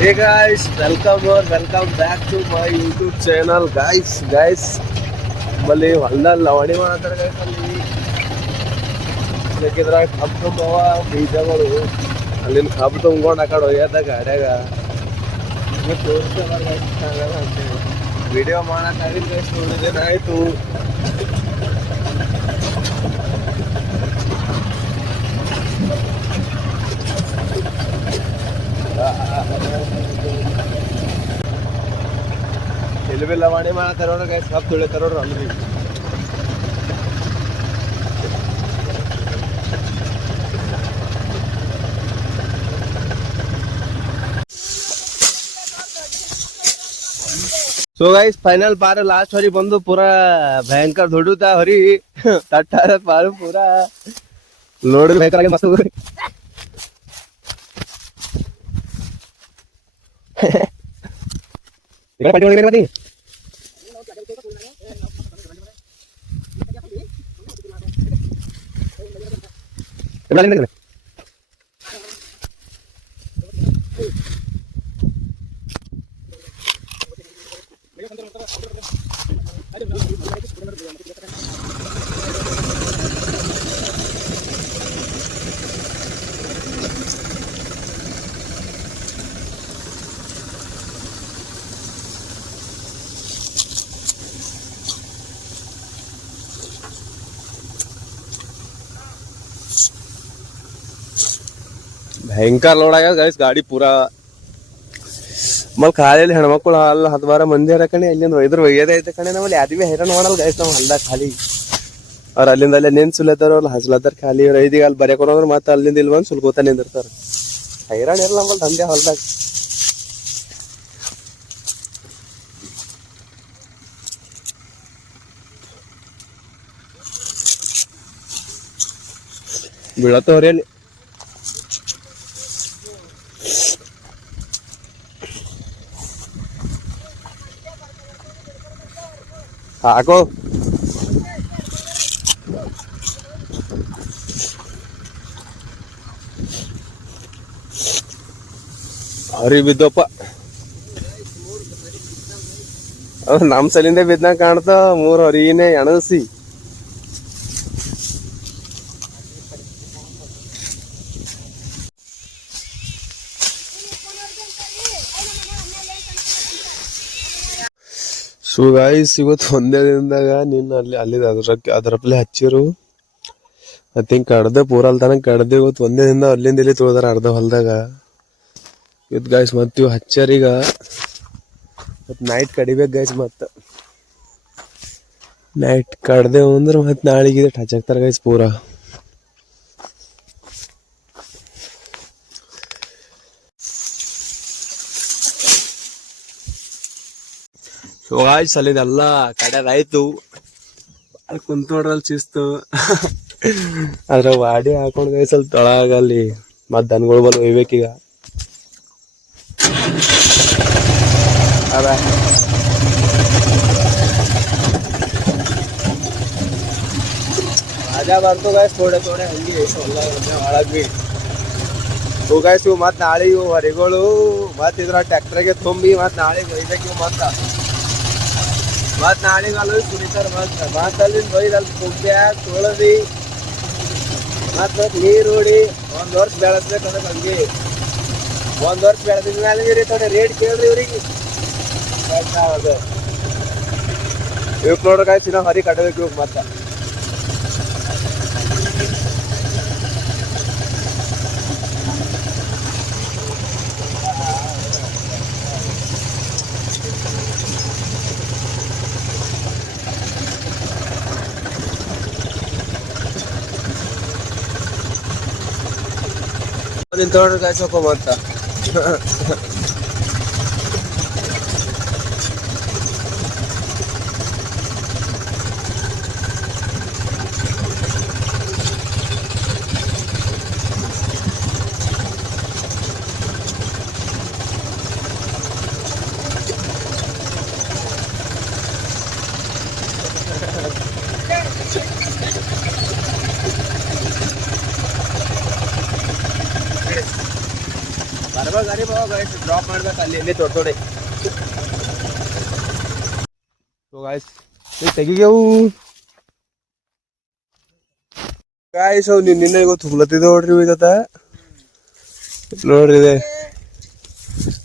Hey guys, welcome back to my YouTube channel. Guys, ಮಲ್ಲಿ ಹೊಲ್ದಲ್ಲಿ ಲವಣಿ ಮಾಡ್ತಾರೆ guys ಅಲ್ಲಿ. ಬೇಕಿದ್ರಾಗ ಕಬ್ಬು ತುಂಬವ ಬೀಜಗಳು ಅಲ್ಲಿನ ಕಬ್ಬು ತುಂಬ್ಕೊಂಡು ಆ ಕಡೆ ಒಯ್ಯದ ಗಾಡ್ಯಾಗ ತೋರಿಸ್ತಾರೆ ಅಂತೇಳಿ ವಿಡಿಯೋ ಮಾಡಕ್ಕಾಗಿಲ್ಲ guys. 1 ದಿನ ಆಯ್ತು. ಎಲ್ಲಿ ಬಿ ಲವಣಿ ಮಾಡತ್ತಾರ ನೋಡ್ರಿ guys, ಕಬ್ಬು ತುಳಿತಾರ ನೋಡ್ರಿ ಅಲ್ರಿ. सो गाइस फाइनल पार लास्ट हरी बंदु पूरा भयंकर धोडुता हरी तट्टार पार पूरा लोड भयंकर आगे मस्त इकडे पाठी वगैरे मध्ये इकडे ಭಯಂಕರ ಲೋಡ್ ಆಗ್ಯದ ಗೈಸ್ ಗಾಡಿ ಪೂರಾ. ಮಲ್ ಖಾಲಿ ಹೆಣ್ಮಕ್ಳು ಅಲ್ಲಿ 10-12 ಮಂದಿ ಅರ ಕಣೆ ಅಲ್ಲಿಂದ ಒಯ್ದ್ರ ಒಯ್ಯದೇ ಐತೆ ಕಣೆ. ನಮ್ಮಲ್ಲಿ ಯಾವ್ದು ಭೀ ಹೈರಾಣ ಮಾಡಲ್ಲ ಗೈಸ್. ನಾವು ಹೊಲ್ದಾಗ ಖಾಲಿ ಅವ್ರು ಅಲ್ಲಿಂದ ಅಲ್ಲೇ ನಿನ್ಸುಲತ್ತಾರ, ಅವ್ರು ಹಸ್ಲತ್ತಾರ ಖಾಲಿ. ಅವ್ರು ಐದಿಗೆ ಅಲ್ಲಿ ಬರೆಕೋದ್ರೆ ಮತ್ತೆ ಅಲ್ಲಿಂದ ಇಲ್ಲಿ ಬಂದು ಸುಲ್ಕೋತ ನಿಂದಿರ್ತಾರ. ಹೈರಾಣ ಇರಲ್ಲ ನಮ್ಮಲ್ಲಿ ದಂಧೆ ಹೊಲ್ದಾಗ. ಬೀಳತ್ತವ್ರಿ ಅಲ್ಲಿ ಹಾಕೋ. ಹರಿ ಬಿದ್ದಪ್ಪ, ನಮ್ ಸಲಿಂದ ಬಿದ್ದಂಗ ಕಾಣ್ತ. 3 ಹರಿನೇ ಎಣಸಿ ಸೊ ಗಾಯ್ಸ್ ಇವತ್ತು ಒಂದೇ ದಿನದಾಗ ನಿನ್ನ ಅಲ್ಲಿ ಅದ್ರಪ್ಲೆ ಹಚ್ಚಿರು. ಐ ಥಿಂಕ್ ಕಡ್ದೆ ಪೂರಲ್ ತನಕ ಕಡ್ದೆ. ಇವತ್ತು ಒಂದೇ ದಿನ ಅಲ್ಲಿಂದ ಇಲ್ಲಿ ತುಳಿದಾರ ಅರ್ಧ ಹೊಲ್ದಾಗ. ಇವತ್ತು ಗಾಯ್ಸ್ ಮತ್ತೆ ಇವು ಹಚ್ಚಾರೀಗ ಮತ್ ನೈಟ್ ಕಡಿಬೇಕು ಗಾಯ್ಸ್. ಮತ್ತ ನೈಟ್ ಕಡ್ದೇವು ಅಂದ್ರೆ ಮತ್ತೆ ನಾಳೆಗೆ ಹಚ್ಚಾಕ್ತಾರ ಗಾಯ್ಸ್ ಪೂರಾ. ಸೊ ಗಾಯ್ಸ್ ಅಲ್ಲಿದೆಲ್ಲ ಕಡೆದಾಯ್ತು. ಅಲ್ಲಿ ಕುಂತ ನೋಡ್ರಲ್ಲಿ ಶಿಸ್ತು. ಅದ್ರ ವಾಡಿ ಹಾಕೊಂಡ್ ಗಾಯ್ಸ್ ಅಲ್ಲಿ ತೊಳಗ ಅಲ್ಲಿ ಮತ್ ದನಗಳು ಬಲ್ ಒಯ್ಬೇಕೀಗ. ಅದ ಮಜಾ ಬರ್ತು ಗಾಯ್ಸ್. ಥೋಡೆ ಹಂಗೆ ಒಳಗ್ ಬಿ. ಸೊ ಗಾಯ್ಸ್ ಇವು ಮತ್ ನಾಳೆ ಇವು ಹೊರಿಗಳು ಮತ್ ಇದ್ರ ಟ್ರ್ಯಾಕ್ಟರ್ಗೆ ತುಂಬಿ ಮತ್ ನಾಳೆಗೆ ಒಯ್ಬೇಕು. ಮತ್ ನಾಳೆಗೆ ಅಲ್ಲಿ ಕುಡಿತಾರ. ಮತ್ ಅಲ್ಲಿಂದ ಒಯ್ದು ಅಲ್ಲಿ ಕುಂಬ್ಯಾಗ ತೊಳದಿ ಮತ್ ನೀರು ಹೊಡಿ 1 ವರ್ಷ ಬೆಳೆಸ್ಬೇಕಂದ್ರೆ ಹಂಗೆ. 1 ವರ್ಷ ಬೆಳೆದಿದ ಮೇಲೆ ಥೋಡೆ ರೇಟ್ ಕೇಳ್ರಿ ಇವ್ರಿಗೆ. ಅದು ಇವಕ್ ನೋಡ್ರಿ ಗಾಯ್ಸ್ ಇನ್ನೂ ಹರಿ ಕಟ್ಟಬೇಕು ಇವಾಗ ಮತ್ತ. ನಿನ್ ತೊಗೊಂಡ್ರೆ ಗಾಯ್ಸ್ ಹಾಕೋ ಮತ್ತ. ಬರ್ಬ ಗಾಡಿ ಸರಿ ಬಾಬಾ ಗಾಯ್ಸ್ ಡ್ರಾಪ್ ಮಾಡ್ಬೇಕು ಅಲ್ಲಿ ಎಲ್ಲಿ ತೋಡೆ ಗಾಯ್ಸ್ ತೆಗಿಗೆವು ಗಾಯ್ಸ್ ಅವ್ ನಿನ್ನೆ ಇವತ್ತು ಹುಬ್ಳತ್ತಿದ್ದೆ ನೋಡ್ರಿ ಇವತ್ತ ನೋಡ್ರಿ ಇದೆ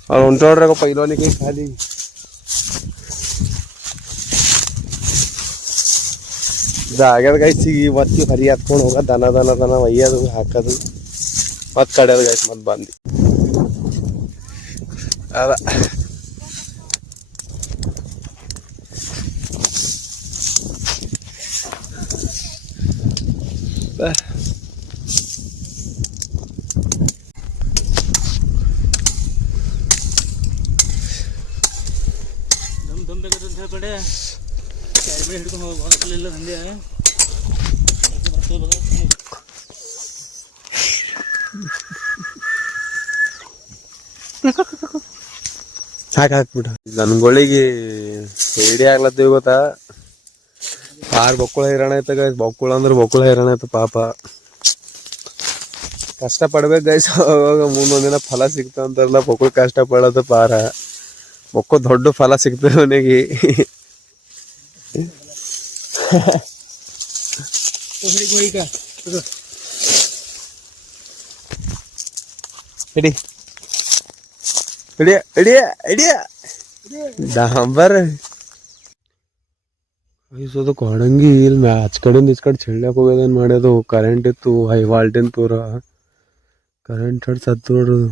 ಅವ್ರು ಹೊಂಟೋಡ್ರಾಗ ಪೈಲೋನಿಗೆ ಖಾಲಿ ಆಗ್ಯದ ಗಾಯ್ಸ್ ಈಗ ಮತ್ತೆ ಹರಿ ಹತ್ಕೊಂಡು ಹೋಗ ದನ ಒಯ್ಯೋದು ಹಾಕೋದು ಮತ್ ಕಡೆಯದು ಗಾಯ್ಸ್ ಮತ್ ಬಂದು ಅದ ದಮ್ ಬೇಕಂತ ಹೇಳ್ಬೇಡ ಕ್ಯಾರಿ ಹಿಡ್ಕೊಂಡು ಹೋಗಲಿಲ್ಲ ನಂದೆ ಹಾಕ್ಬಿಟ್ಟ ನನ್ಗಳಿಗೆ ಹೇಡಿ ಆಗ್ಲತ್ತೀವಿ ಗೊತ್ತಾ ಆರ್ ಬೊಕ್ಕುಳ ಹೈರಾಣ ಐತ ಗೈಸ್ ಬೊಕ್ಕುಳ ಅಂದ್ರೆ ಬೊಕ್ಕುಳ ಹೈರಾಣ ಐತ ಪಾಪ ಕಷ್ಟ ಪಡ್ಬೇಕು ಗೈಸ್ ಅವಾಗ ಮುಂದೊಂದ್ ದಿನ ಫಲ ಸಿಗ್ತ ಅಂತಾರಲ್ಲ ಬೊಕ್ಕುಳ ಕಷ್ಟ ಪಡೋದು ಪಾರ ಬೊಕ್ಕ ದೊಡ್ಡ ಫಲ ಸಿಗ್ತದೆ ಅವನಿಗೆ ಹಿಡಿ ಹಿಡಿಯ ಹಿಡಿಯ ಹಿಡಿಯ ಡಾಂಬರ್ ಐಸೋದು ಕೊಡಂಗಿ ಇಲ್ಲಿ ಆಚ ಕಡೆಯಿಂದ ಈಚ ಕಡೆ ಚೆಳ್ಳಕ್ ಹೋಗೋದೇನ್ ಮಾಡ್ಯೋದು ಕರೆಂಟ್ ಇತ್ತು ಹೈ ವಾಲ್ಟಿನ್ ಪೂರ ಕರೆಂಟ್ ಹಡ್ ಸತ್ತು ನೋಡ್ರದು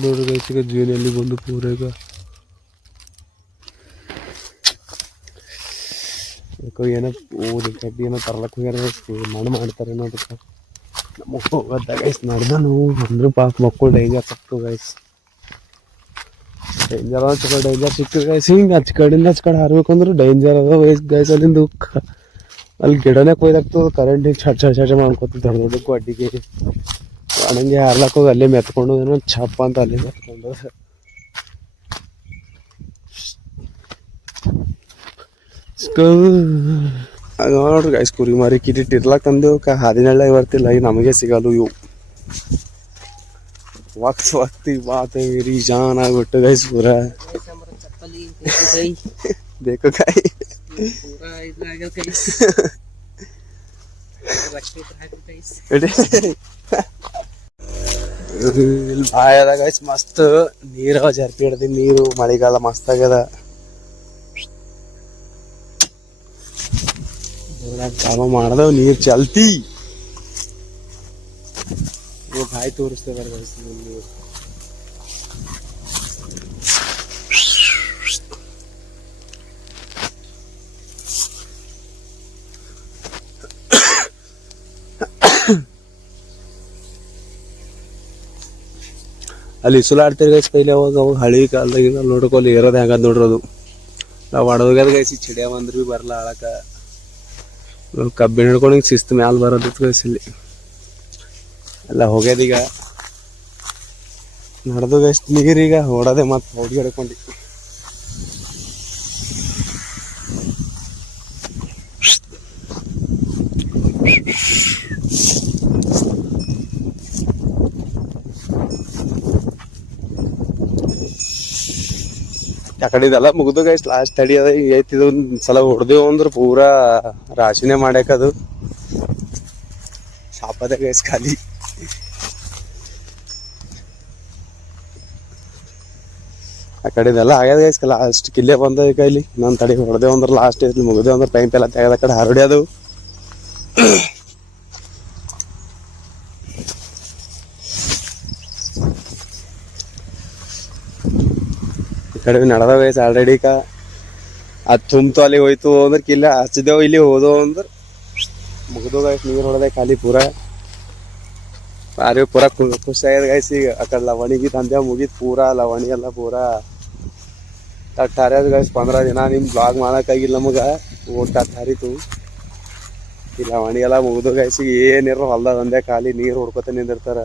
ನೋಡ್ರಿ ಗೈಸಿಗೆ ಜೀವನಲ್ಲಿ ಬಂದು ಪೂರ ಈಗ ಏನೋ ಕಡ್ಡಿ ಏನೋ ತರ್ಲಕ್ ಹೋಗ್ಯಾರ ಮಣ್ಣು ಮಾಡ್ತಾರೇನೋ ಅದಕ್ಕೆ ನಮಗೆ ಹೋಗತ್ತ ಗೈಸ್ ನಡ್ದ ನಾವು ಅಂದ್ರು ಪಾಪ ಮಕ್ಕಳು ಡೇಂಜರ್ ಸಿಕ್ತು ಗೈಸ್ ಡೇಂಜರ್ ಅದ ಡೇಂಜರ್ ಸಿಕ್ತು ಗೈಸ್ ಹಿಂಗೆ ಹಚ್ಚ ಕಡೆಯಿಂದ ಹಚ್ಚ ಕಡೆ ಹಾರ್ಬೇಕಂದ್ರೆ ಡೇಂಜರ್ ಅದ ವಯಸ್ ಗೈಸ್ ಅಲ್ಲಿಂದು ಅಲ್ಲಿ ಗಿಡನೇ ಕೊಯ್ದಾಗ್ತದ ಕರೆಂಟ್ ಚಟ ಮಾಡ್ಕೊತ ದೊಡ್ಡ ದೊಡ್ಡಕ್ಕೂ ಅಡ್ಡಿಗೆ ಹಂಗೆ ಹಾರ್ಲಕ್ ಹೋಗಿ ಅಲ್ಲೇ ಮೆತ್ಕೊಂಡು ಏನೋ ಚಪ್ಪ ಅಂತ ಅಲ್ಲೇ ಮೆತ್ಕೊಂಡು ನೋಡ್ರಿ ಗೈಸ್ ಕುರಿ ಮಾರಿ ಕಿಟಿಟ್ ಇರ್ಲಾಕ್ ತಂದೇವು ಹಾದಿನೆಲ್ಲ ಬರ್ತಿಲ್ಲ ಈಗ ನಮಗೆ ಸಿಗಲ್ಲ ಇವು ವಕ್ತಿ ಬಾತ್ ಮೇರಿ ಜಾನ್ ಆಗ್ಬಿಟ್ಟು ಗೈಸ್ ಪೂರ ಬೇಕು ಕಾಯಿ ಇಲ್ಲಿ ಬಾಯ್ ಅದ ಗೈಸ್ ಮಸ್ತ್ ನೀರು ಜರ್ಪಿ ಹಿಡ್ದಿ ನೀರು ಮಳೆಗಾಲ ಮಸ್ತ್ ಆಗ್ಯದ ಕಾಮ ಮಾಡ್ದವ್ ನೀರ್ ಚಲ್ತಿ ಬಾಯಿ ತೋರಿಸ್ತೇವೆ ನೀರು ಅಲ್ಲಿ ಇಸುಲಾಡ್ತಿರ್ ಗೈಸ್ ಪೈಲೆ ಅವಾಗ ಹಳಿ ಕಾಲದಾಗ ನೋಡ್ಕೊಲ್ಲಿ ಇರೋದು ಹೆಂಗದ್ ನೋಡ್ರದು ನಾವು ಒಡೋಗ್ಯದ ಗೈಸಿ ಚಿಡಿಯ ಬಂದ್ರೆ ಭೀ ಬರಲ್ಲ ಆಳಕ ಕಬ್ಬಿನ ಹಿಡ್ಕೊಂಡು ಹಿಂಗೆ ಶಿಸ್ತು ಮ್ಯಾಲ ಬರೋದಿತ್ತು ಗೈಸ್ ಇಲ್ಲಿ ಎಲ್ಲ ಹೋಗ್ಯದೀಗ ನಡೆದು ಗೈಸ್ ನೀರೀಗ ಹೊಡೋದೆ ಮತ್ತೆ ಹೊಡಿ ಹಿಡ್ಕೊಂಡು ಆ ಕಡೆ ಇದೆಲ್ಲ ಮುಗ್ದು ಗೈಸ್ ಲಾಸ್ಟ್ ತಡಿ ಅದ ಈಗ ಐತಿದ್ ಒಂದ್ಸಲ ಹೊಡೆದೇವು ಅಂದ್ರೆ ಪೂರಾ ರಾಶಿನೇ ಮಾಡ್ಯಾಕದು ಸಾಪದ ಗೈಸ್ ಖಾಲಿ ಆ ಕಡೆ ಇದೆಲ್ಲ ಆಗ್ಯದ ಗೈಸ್ ಲಾಸ್ಟ್ ಕಿಲ್ಲೆ ಬಂದ ಈಗ ಇಲ್ಲಿ ನಾನು ತಡಿ ಹೊಡೆದೇವು ಅಂದ್ರೆ ಲಾಸ್ಟ್ ಐತಿ ಮುಗ್ದೇವು ಅಂದ್ರೆ ಪೈಂಪ್ ಎಲ್ಲ ತೆಗೆದ ಕಡೆ ಹರಡ್ಯಾದು ಕಡೆ ನಡೆದ ಗೈಸ್ ಆಲ್ರೆಡಿ ಅದು ತುಂಬ್ತು ಅಲ್ಲಿ ಹೋಯ್ತು ಅಂದ್ರೆ ಕಿಲ್ಲ ಹಚ್ಚಿದೆವು ಇಲ್ಲಿ ಹೋದವು ಅಂದ್ರೆ ಮುಗ್ದು ಗೈಸ್ ನೀರು ಹೊಡೆದೆ ಖಾಲಿ ಪೂರ ಪಾರಿ ಪೂರ ಖುಷಿ ಆಗ್ಯದ ಗೈಸ್ ಈಗ ಆ ಕಡೆ ಲವಣಿಗೆ ತಂದೆ ಮುಗಿದ್ ಪೂರಾ ಲವಣಿ ಎಲ್ಲ ಪೂರಾ ತಟ್ಟಾರ್ಯದ ಗೈಸ್ 15 ದಿನ ನಿಮ್ ಬ್ಲಾಗ್ ಮಾಡೋಕ್ಕಾಗಿಲ್ಲ ನಮಗೆ ಓಟ್ ತಟ್ಟಾರಿತು ಈ ಲವಣಿ ಎಲ್ಲ ಮುಗ್ದು ಗೈಸ್ ಈಗ ಏನಿರೋ ಹೊಲ್ದಾಗ ತಂದೆ ಖಾಲಿ ನೀರು ಹೊಡ್ಕೊತ ನಿಂದಿರ್ತಾರ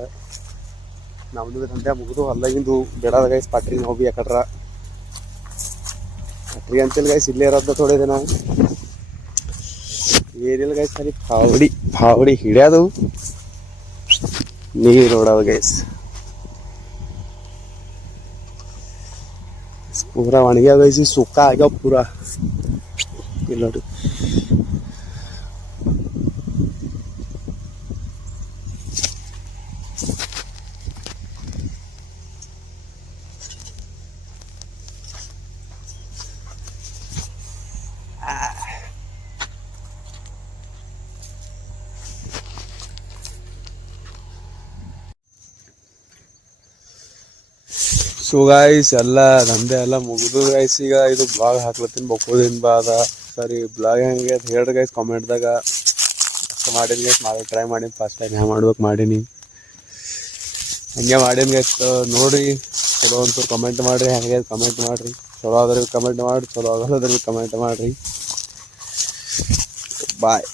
ನಮ್ದು ತಂದೆ ಮುಗ್ದು ಹೊಲ್ದಾಗಿಂದು ಬಿಡದ ಗೈಸ್ ಪಟ್ರಿ ನಾವು ಬಿ ಯಾಕಡ್ರ ಪಟ್ರಿ ಅಂತಿಲ್ಲ ಗೈಸ್ ಇಲ್ಲೇ ಇರೋದ ಥೋಡೆ ದಿನ ಏನಿಲ್ಲ ಗೈಸ್ ಖಾಲಿ ಫಾವಡಿ ಹಿಡ್ಯಾದು ನೀರು ನೋಡವ ಗೈಸ್ ಪೂರಾ ಒಣಗ್ಯಾವ ಗೈಸ್ ಸುಕ್ಕ ಆಗ್ಯಾವ ಪೂರಾ ಇಲ್ಲ ನೋಡಿ ಸೊ ಗಾಯ್ಸ್ ಎಲ್ಲ ದಂಧೆ ಎಲ್ಲ ಮುಗಿದು ಗೈಸ್ ಈಗ ಇದು ಬ್ಲಾಗ್ ಹಾಕ್ಲತ್ತೀನಿ ಬಕ್ಕೋದಿಂದ ಬಾದ ಸರಿ ಬ್ಲಾಗ್ ಹೆಂಗೆ ಅಂತ ಹೇಳ್ರಿ ಗೈಸ್ ಕಾಮೆಂಟ್ದಾಗ ಅಷ್ಟು ಮಾಡೀನಿ ಗೈಸ್ ಟ್ರೈ ಮಾಡೀನಿ ಫಸ್ಟ್ ಟೈಮ್ ಹ್ಯಾಂಗ ಮಾಡ್ಬೇಕು ಮಾಡೀನಿ ಹಂಗೆ ಮಾಡೀನಿ ಗೈಸ್ ನೋಡ್ರಿ ಚಲೋ ಒಂಚೂರು ಕಮೆಂಟ್ ಮಾಡಿರಿ ಹಂಗೆ ಕಮೆಂಟ್ ಮಾಡಿರಿ ಚಲೋ ಆದ್ರೆ ಕಮೆಂಟ್ ಮಾಡಿ ಚಲೋ ಆಗೋದ್ರೆ ಕಮೆಂಟ್ ಮಾಡಿರಿ ಬಾಯ್